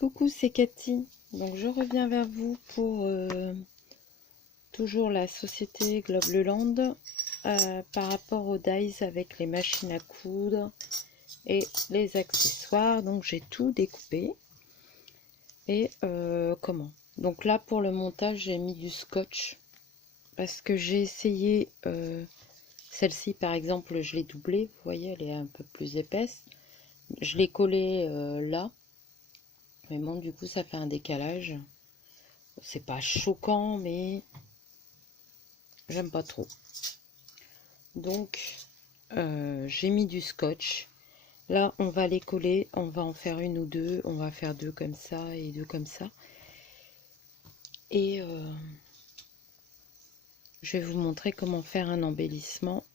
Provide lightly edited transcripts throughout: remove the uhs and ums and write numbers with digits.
Coucou, c'est Cathy. Donc je reviens vers vous pour toujours la société Globeland par rapport aux dies avec les machines à coudre et les accessoires. Donc j'ai tout découpé. Et comment? Donc là pour le montage j'ai mis du scotch parce que j'ai essayé celle-ci par exemple, je l'ai doublée. Vous voyez, elle est un peu plus épaisse. Je l'ai collée là. Mais bon, du coup, ça fait un décalage. C'est pas choquant, mais j'aime pas trop. Donc, j'ai mis du scotch. Là, on va les coller. On va en faire une ou deux. On va faire deux comme ça et deux comme ça. Et je vais vous montrer comment faire un embellissement.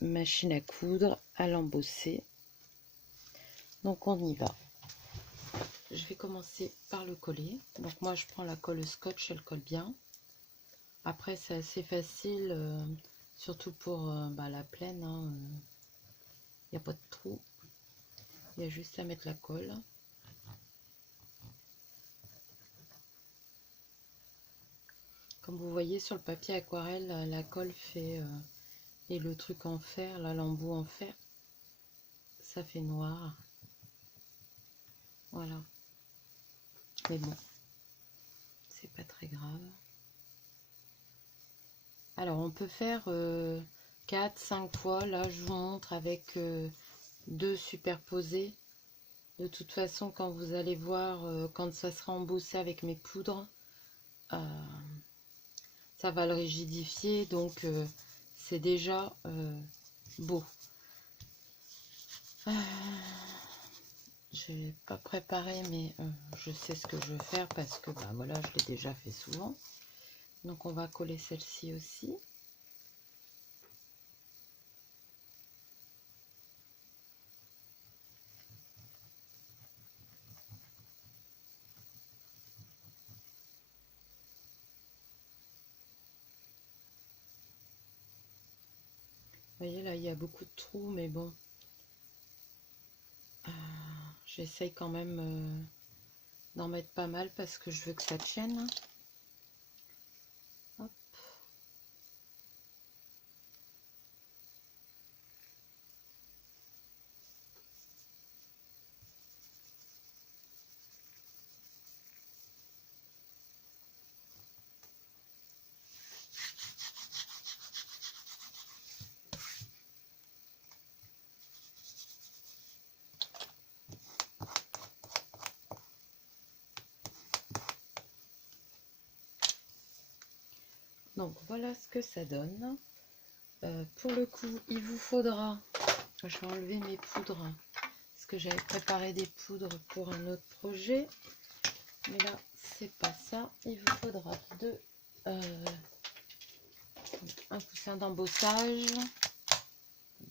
Machine à coudre, à l'embosser. Donc, on y va. Je vais commencer par le coller. Donc, moi, je prends la colle scotch. Elle colle bien. Après, c'est assez facile, surtout pour la plaine. Il n'y a pas de trou. Il y a juste à mettre la colle. Comme vous voyez sur le papier aquarelle, la colle fait... et le truc en fer, là, l'embout en fer, ça fait noir. Voilà. Mais bon, c'est pas très grave. Alors, on peut faire 4-5 fois. Là, je vous montre avec deux superposés. De toute façon, quand vous allez voir, quand ça sera embossé avec mes poudres, ça va le rigidifier. Donc, c'est déjà beau. J'ai pas préparé, mais je sais ce que je veux faire parce que voilà, je l'ai déjà fait souvent. Donc, on va coller celle-ci aussi. Vous voyez, là, il y a beaucoup de trous, mais bon, j'essaye quand même d'en mettre pas mal parce que je veux que ça tienne. Hop. Donc, voilà ce que ça donne. Pour le coup, il vous faudra... Je vais enlever mes poudres parce que j'avais préparé des poudres pour un autre projet. Mais là, c'est pas ça. Il vous faudra un coussin d'embossage,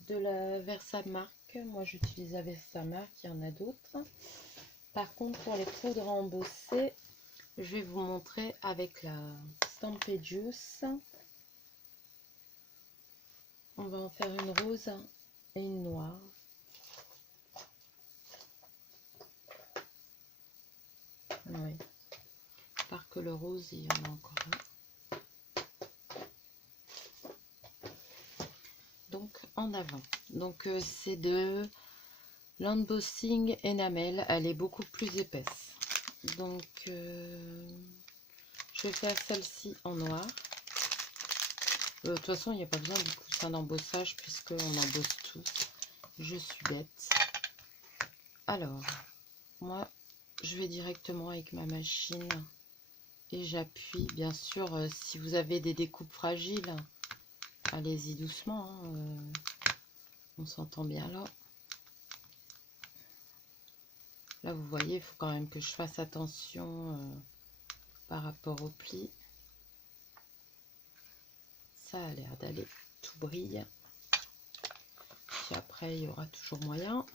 de la Versamark. Moi, j'utilise la Versamark, il y en a d'autres. Par contre, pour les poudres à embosser, je vais vous montrer avec la Stamped Juice. On va en faire une rose et une noire. Oui. Par que le rose, il y en a encore un. Donc, en avant. Donc, c'est de l'embossing enamel. Elle est beaucoup plus épaisse. Donc, je vais faire celle-ci en noir. De toute façon, il n'y a pas besoin du coussin d'embossage puisqu'on embosse tout. Je suis bête. Alors, moi, je vais directement avec ma machine et j'appuie. Bien sûr, si vous avez des découpes fragiles, allez-y doucement. On s'entend bien là. Là, vous voyez, il faut quand même que je fasse attention par rapport au pli. Ça a l'air d'aller, tout brille. Puis après, il y aura toujours moyen.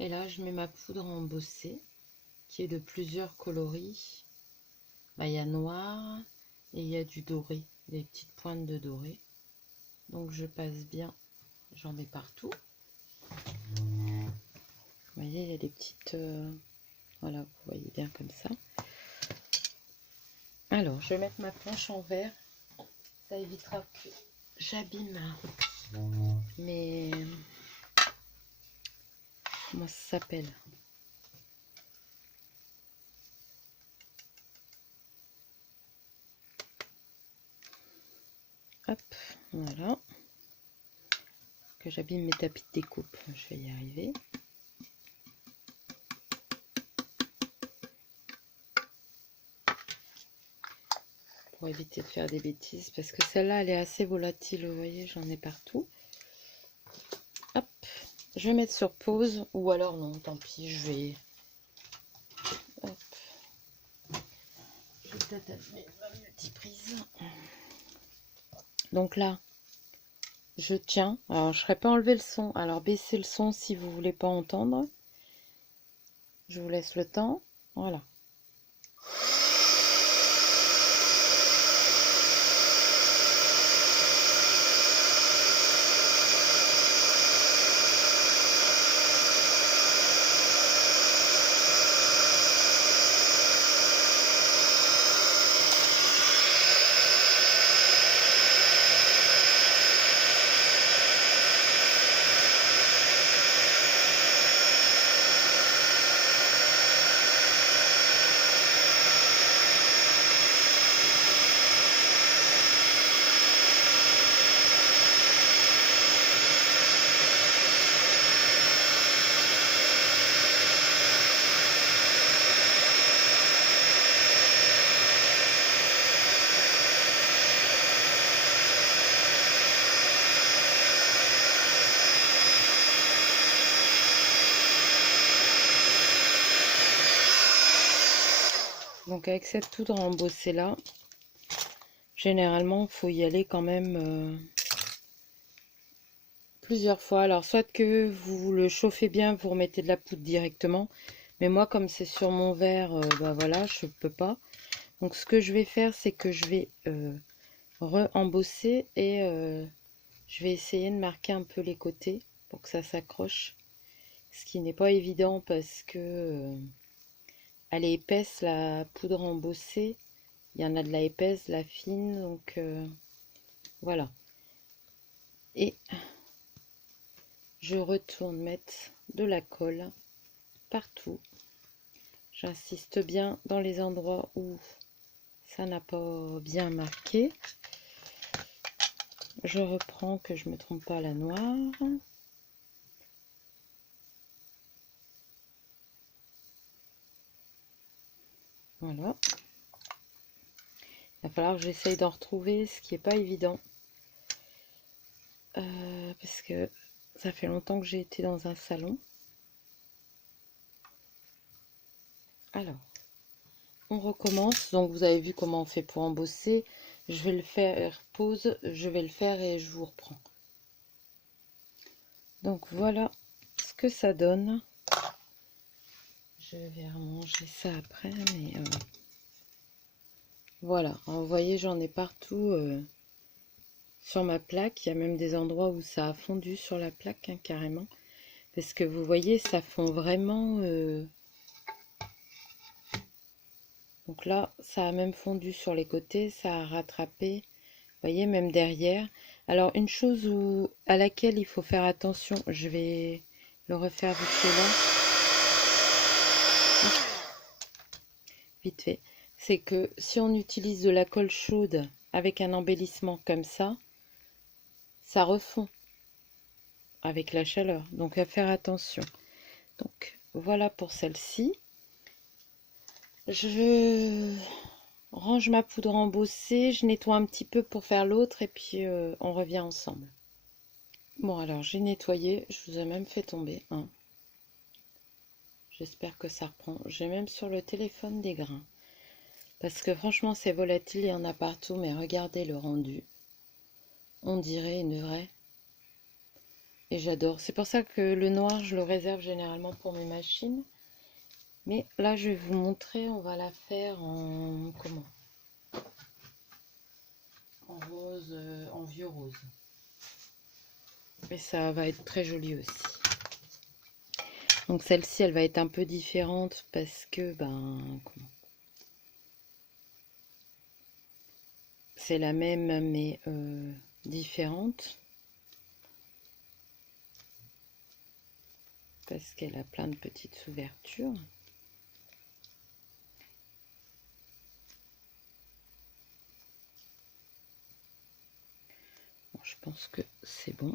Et là, je mets ma poudre embossée, qui est de plusieurs coloris. Il y a noir et il y a du doré, des petites pointes de doré. Donc, je passe bien, j'en mets partout. Vous voyez, il y a des petites... voilà, vous voyez bien comme ça. Alors, je vais mettre ma planche en verre. Ça évitera que j'abîme mes... Comment ça s'appelle? Hop, voilà. Que j'abîme mes tapis de découpe. Je vais y arriver. Pour éviter de faire des bêtises. Parce que celle-là, elle est assez volatile. Vous voyez, j'en ai partout. Hop. Je vais mettre sur pause. Ou alors non, tant pis, je vais... Hop. Je vais peut-être allumer ma multiprise. Donc là, je tiens. Alors, je ne serais pas enlever le son. Alors, baissez le son si vous ne voulez pas entendre. Je vous laisse le temps. Voilà. Donc avec cette poudre embossée là, généralement il faut y aller quand même plusieurs fois. Alors soit que vous le chauffez bien, vous remettez de la poudre directement. Mais moi comme c'est sur mon verre, bah voilà, je peux pas. Donc ce que je vais faire, c'est que je vais re-embosser et je vais essayer de marquer un peu les côtés pour que ça s'accroche. Ce qui n'est pas évident parce que elle est épaisse la poudre embossée. Il y en a de la épaisse, de la fine, donc voilà. Et je retourne mettre de la colle partout. J'insiste bien dans les endroits où ça n'a pas bien marqué. Je reprends, que je ne me trompe pas, la noire. Voilà. Il va falloir que j'essaye d'en retrouver, ce qui n'est pas évident. Parce que ça fait longtemps que j'ai été dans un salon. Alors, on recommence. Donc, vous avez vu comment on fait pour embosser. Je vais le faire pause. Je vais le faire et je vous reprends. Donc, voilà ce que ça donne. Je vais ranger ça après, mais voilà. Alors, vous voyez, j'en ai partout sur ma plaque. Il y a même des endroits où ça a fondu sur la plaque, hein, carrément. Parce que vous voyez, ça fond vraiment... Donc là, ça a même fondu sur les côtés, ça a rattrapé. Vous voyez, même derrière. Alors, une chose à laquelle il faut faire attention, je vais le refaire vite fait là. Vite fait. C'est que si on utilise de la colle chaude avec un embellissement comme ça refond avec la chaleur. Donc, à faire attention. Donc, voilà pour celle-ci. Je range ma poudre embossée, je nettoie un petit peu pour faire l'autre et puis on revient ensemble. Bon, alors j'ai nettoyé, je vous ai même fait tomber un. J'espère que ça reprend. J'ai même sur le téléphone des grains. Parce que franchement c'est volatile, il y en a partout, mais regardez le rendu. On dirait une vraie. Et j'adore. C'est pour ça que le noir je le réserve généralement pour mes machines. Mais là je vais vous montrer, on va la faire en... comment ? En rose, en vieux rose. Et ça va être très joli aussi. Donc celle-ci, elle va être un peu différente parce que c'est la même mais différente. Parce qu'elle a plein de petites ouvertures. Bon, je pense que c'est bon.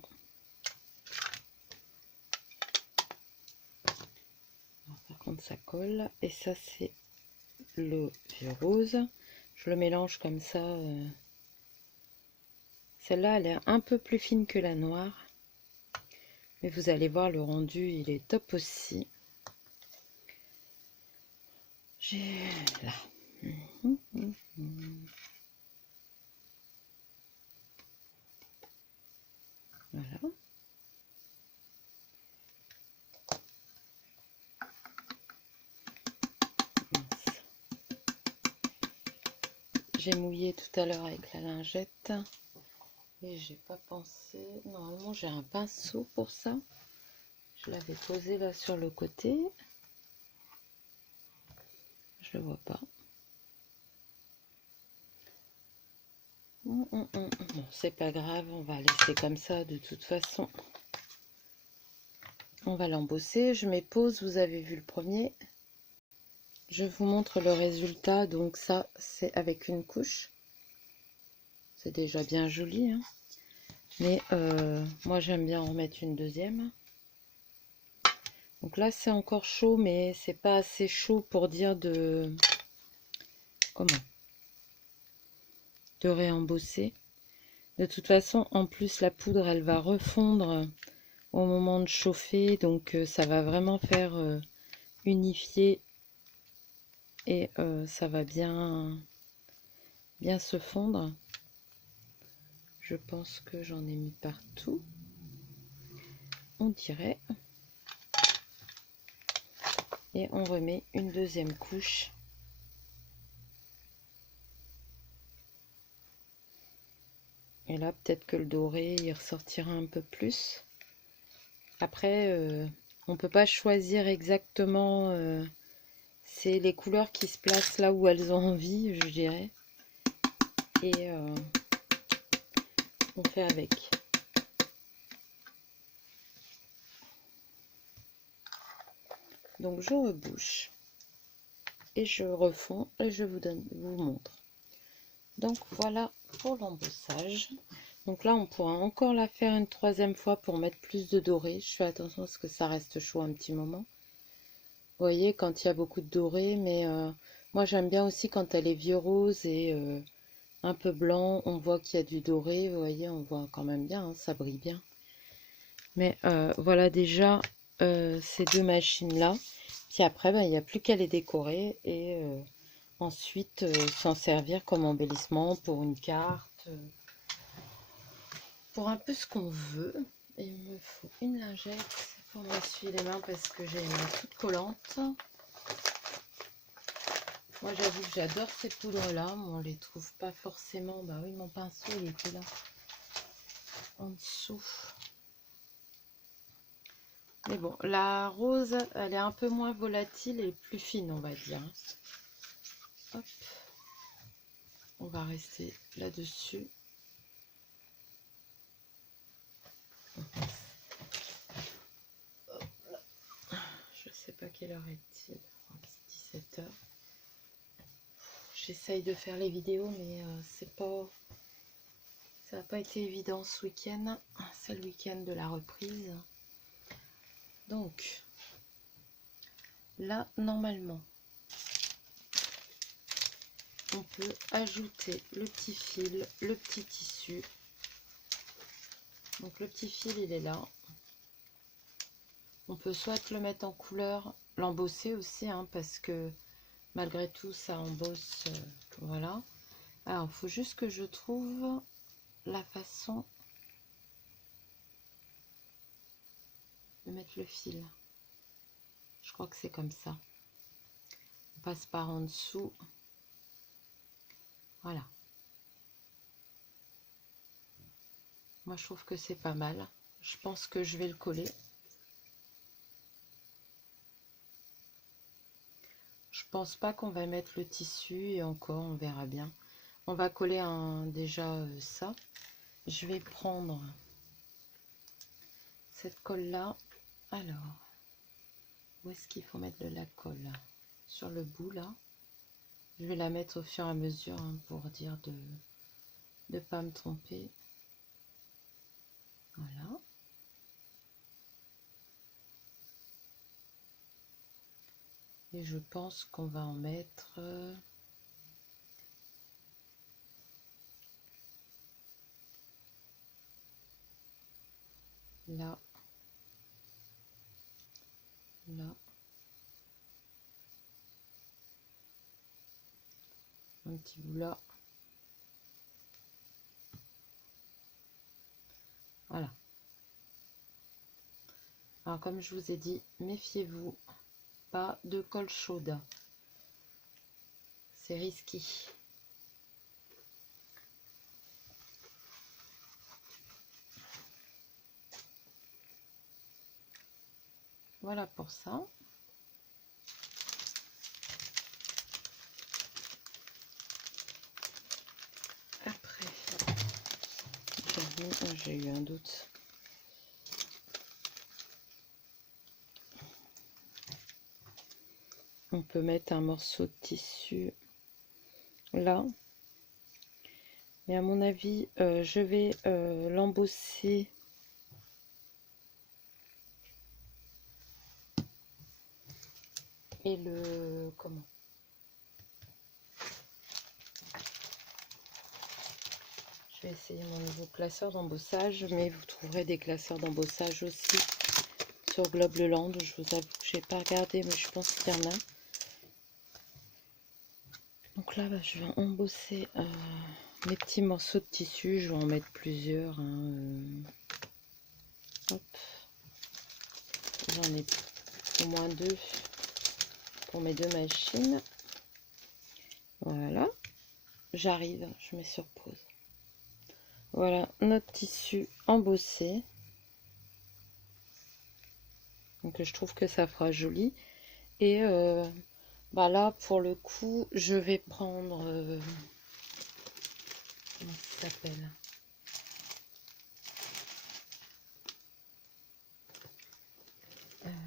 Alors, par contre, ça colle. Et ça, c'est le vieux rose. Je le mélange comme ça. Celle-là, elle est un peu plus fine que la noire. Mais vous allez voir, le rendu, il est top aussi. J'ai là. Voilà. J'ai mouillé tout à l'heure avec la lingette. Et j'ai pas pensé. Normalement, j'ai un pinceau pour ça. Je l'avais posé là sur le côté. Je le vois pas. Bon, c'est pas grave, on va laisser comme ça de toute façon. On va l'embosser. Je mets pause, vous avez vu le premier. Je vous montre le résultat. Donc ça, c'est avec une couche. C'est déjà bien joli, hein. Mais moi, j'aime bien en mettre une deuxième. Donc là, c'est encore chaud, mais c'est pas assez chaud pour dire de... Comment? De réembosser. De toute façon, en plus, la poudre, elle va refondre au moment de chauffer. Donc, ça va vraiment faire unifier. Et ça va bien se fondre. Je pense que j'en ai mis partout. On dirait. Et on remet une deuxième couche. Et là, peut-être que le doré, il ressortira un peu plus. Après, on ne peut pas choisir exactement. C'est les couleurs qui se placent là où elles ont envie, je dirais. Et on fait avec. Donc, je rebouche. Et je refonds et je vous montre. Donc, voilà pour l'embossage. Donc là, on pourra encore la faire une troisième fois pour mettre plus de doré. Je fais attention à ce que ça reste chaud un petit moment. Vous voyez, quand il y a beaucoup de doré, mais moi j'aime bien aussi quand elle est vieux rose et un peu blanc, on voit qu'il y a du doré. Vous voyez, on voit quand même bien, hein, ça brille bien. Mais voilà déjà ces deux machines-là. Puis après, il n'y a plus qu'à les décorer et ensuite s'en servir comme embellissement pour une carte. Pour un peu ce qu'on veut. Et il me faut une lingette pour m'essuyer les mains parce que j'ai les mains toutes collantes. Moi j'avoue que j'adore ces poudres là, mais on les trouve pas forcément. Bah oui, mon pinceau il était là en dessous. Mais bon, la rose elle est un peu moins volatile et plus fine, on va dire. Hop, on va rester là-dessus. Je sais pas quelle heure est-il. 17 h. J'essaye de faire les vidéos, mais ça n'a pas été évident ce week-end. C'est le week-end de la reprise. Donc, là, normalement, on peut ajouter le petit fil, le petit tissu. Donc, le petit fil, il est là. On peut soit le mettre en couleur, l'embosser aussi, hein, parce que malgré tout, ça embosse. Voilà. Alors, il faut juste que je trouve la façon de mettre le fil. Je crois que c'est comme ça. On passe par en dessous. Voilà. Moi, je trouve que c'est pas mal. Je pense que je vais le coller. pense pas qu'on va mettre le tissu et encore, on verra bien. On va coller déjà ça. Je vais prendre cette colle là. Alors, où est-ce qu'il faut mettre de la colle? Sur le bout là. Je vais la mettre au fur et à mesure hein, pour dire de ne pas me tromper. Voilà. Et je pense qu'on va en mettre là, là, un petit bout là. Voilà. Alors comme je vous ai dit, méfiez-vous, pas de colle chaude. C'est risqué. Voilà pour ça. Après, j'ai eu un doute. On peut mettre un morceau de tissu là. Mais à mon avis, je vais l'embosser et le... Comment? Je vais essayer mon nouveau classeur d'embossage, mais vous trouverez des classeurs d'embossage aussi sur Globeleland. Je vous avoue que j'ai pas regardé, mais je pense qu'il y en a. Donc là, je vais embosser mes petits morceaux de tissu. Je vais en mettre plusieurs. Hein, hop. J'en ai au moins 2 pour mes 2 machines. Voilà. J'arrive, je mets sur pause. Voilà notre tissu embossé. Donc je trouve que ça fera joli. Et bah là, pour le coup, je vais prendre... comment ça s'appelle?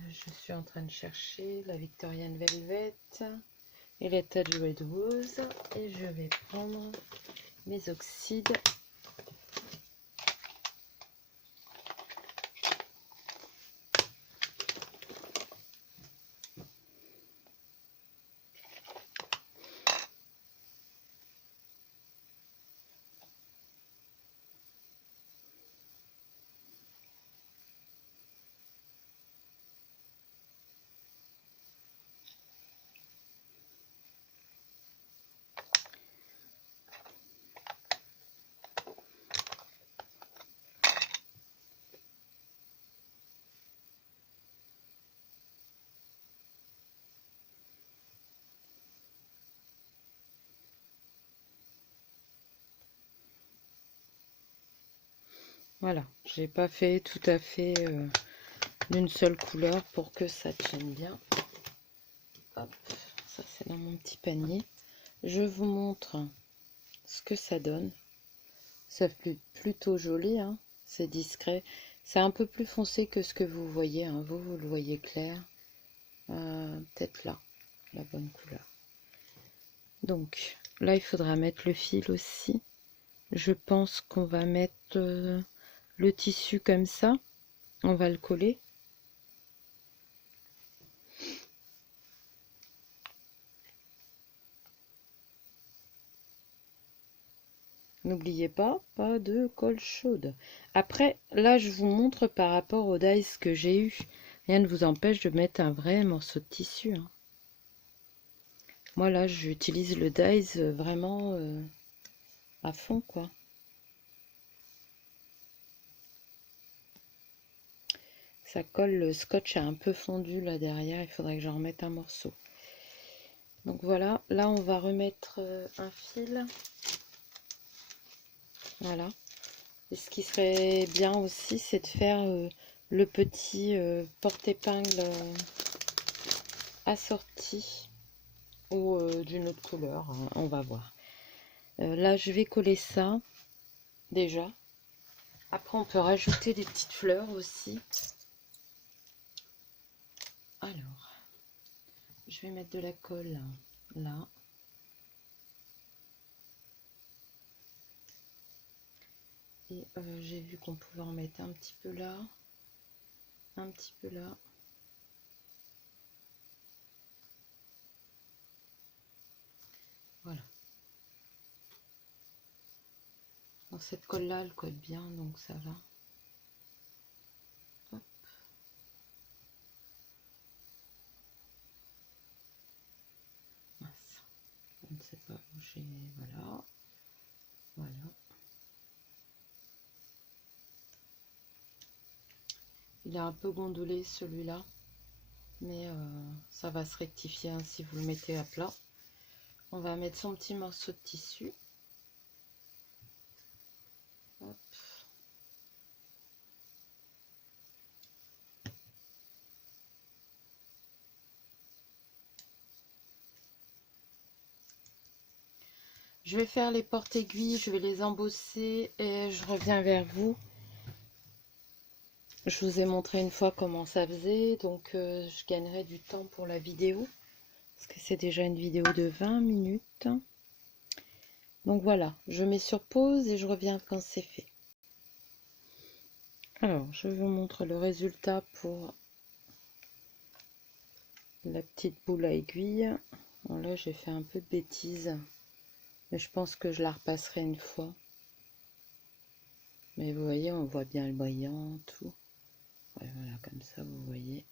Je suis en train de chercher la Victorian Velvet et la Touch Red Rose. Et je vais prendre mes oxydes. Voilà, j'ai pas fait tout à fait d'une seule couleur pour que ça tienne bien. Hop, ça c'est dans mon petit panier. Je vous montre ce que ça donne. C'est plutôt joli, hein. C'est discret. C'est un peu plus foncé que ce que vous voyez. Hein. Vous le voyez clair. Peut-être là, la bonne couleur. Donc là, il faudra mettre le fil aussi. Je pense qu'on va mettre le tissu comme ça. On va le coller. N'oubliez pas, pas de colle chaude. Après, là, je vous montre par rapport au dies que j'ai eu. Rien ne vous empêche de mettre un vrai morceau de tissu. Hein. Moi, là, j'utilise le dies vraiment à fond, quoi. Ça colle, le scotch a un peu fondu là derrière. Il faudrait que j'en remette un morceau. Donc voilà, là, on va remettre un fil. Voilà. Et ce qui serait bien aussi, c'est de faire le petit porte-épingle assorti. ou d'une autre couleur, on va voir. Là je vais coller ça déjà. Après on peut rajouter des petites fleurs aussi. Alors je vais mettre de la colle là. Et j'ai vu qu'on pouvait en mettre un petit peu là, un petit peu là. Voilà. Bon, cette colle là, elle colle bien, donc ça va. Hop. Mince. Je ne sais pas où j'ai... Voilà. Voilà. Il est un peu gondolé celui-là, mais ça va se rectifier hein, si vous le mettez à plat. On va mettre son petit morceau de tissu. Hop. Je vais faire les porte-aiguilles, je vais les embosser et je reviens vers vous. Je vous ai montré une fois comment ça faisait, donc je gagnerai du temps pour la vidéo, parce que c'est déjà une vidéo de 20 minutes. Donc voilà, je mets sur pause et je reviens quand c'est fait. Alors, je vous montre le résultat pour la petite boule à aiguille. Bon, là, j'ai fait un peu de bêtises, mais je pense que je la repasserai une fois. Mais vous voyez, on voit bien le brillant, tout. Ouais, voilà, comme ça, vous voyez.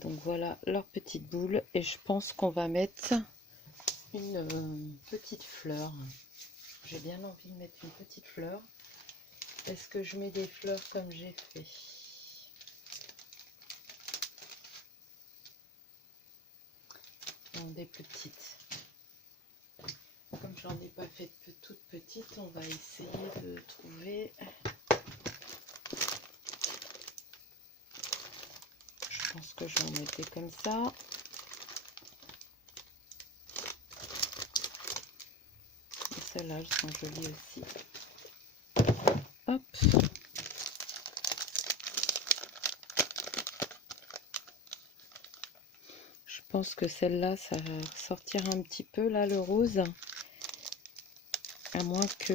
Donc voilà leur petite boule, et je pense qu'on va mettre une petite fleur. J'ai bien envie de mettre une petite fleur. Est-ce que je mets des fleurs comme j'ai fait? Non, des plus petites. Comme j'en ai pas fait de toutes petites, on va essayer de trouver. Je pense que je vais en mettre comme ça. Et celles-là, elles sont jolies aussi. Hop. Je pense que celle-là, ça va ressortir un petit peu, là, le rose. À moins que...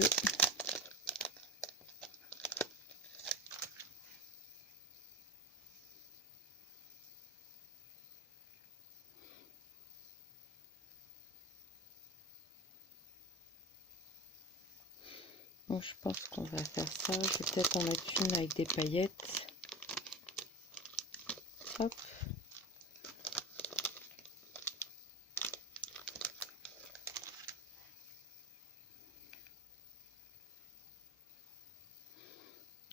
Donc, je pense qu'on va faire ça. Je vais peut-être en mettre une avec des paillettes. Hop.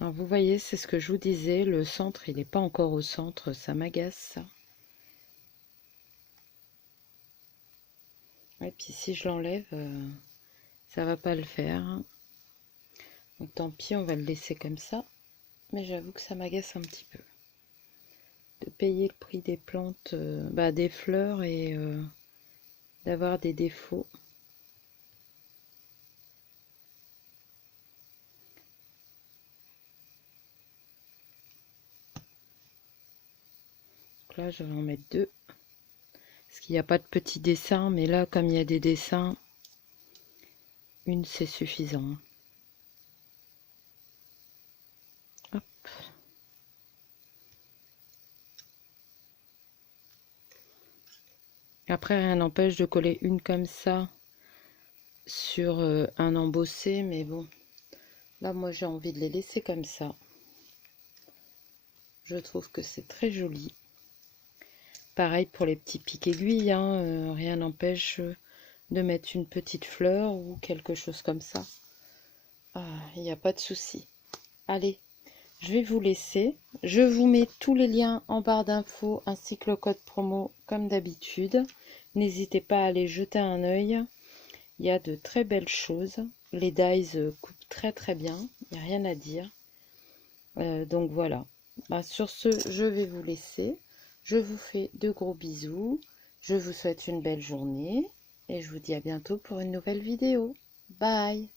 Alors vous voyez, c'est ce que je vous disais, le centre, il n'est pas encore au centre, ça m'agace. Et puis si je l'enlève, ça va pas le faire. Donc tant pis, on va le laisser comme ça. Mais j'avoue que ça m'agace un petit peu. De payer le prix des plantes, des fleurs et d'avoir des défauts. Donc là, je vais en mettre deux. Parce qu'il n'y a pas de petits dessins, mais là, comme il y a des dessins, une c'est suffisant. Hop. Après, rien n'empêche de coller une comme ça sur un embossé, mais bon, là, moi, j'ai envie de les laisser comme ça. Je trouve que c'est très joli. Pareil pour les petits pics aiguilles, hein, rien n'empêche de mettre une petite fleur ou quelque chose comme ça. Ah, il n'y a pas de souci. Allez, je vais vous laisser. Je vous mets tous les liens en barre d'infos ainsi que le code promo comme d'habitude. N'hésitez pas à aller jeter un œil. Il y a de très belles choses. Les dies coupent très très bien. Il n'y a rien à dire. Donc voilà. Sur ce, je vais vous laisser. Je vous fais de gros bisous. Je vous souhaite une belle journée et je vous dis à bientôt pour une nouvelle vidéo. Bye!